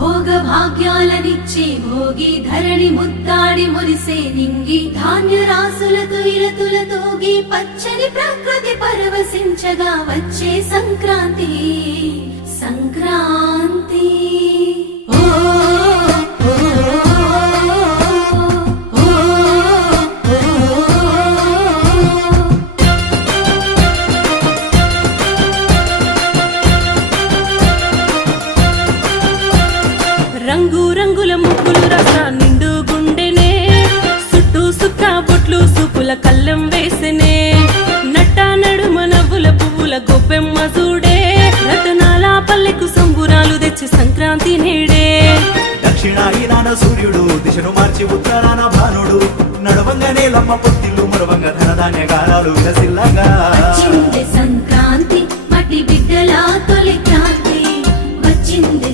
భోగ భాగ్యాలనిచ్చే భోగి ధరణి ముద్దాడి మురిసే నింగి ధాన్య రాసులతో ఇలతులతోగి పచ్చని ప్రకృతి పరవశించగా వచ్చే సంక్రాంతి సంక్రాంతి రంగు రంగుల ముగ్గులు రస నిండు గుండెనే చుట్టూ సుక్క బొట్లు సూపుల కళ్ళం వేసనే నట్ట నడుమ నవ్వుల పువ్వుల గొప్పెమ్మ చూడే రతనాల పల్లెకు సంబురాలు తెచ్చి సంక్రాంతి నేడే దక్షిణాయనాన సూర్యుడు దిశను మార్చి ఉత్తరాన భానుడు నడవంగానే లమ్మ పొత్తిల్లు మరవంగ ధనధాన్య గారాలు విలసిల్లగా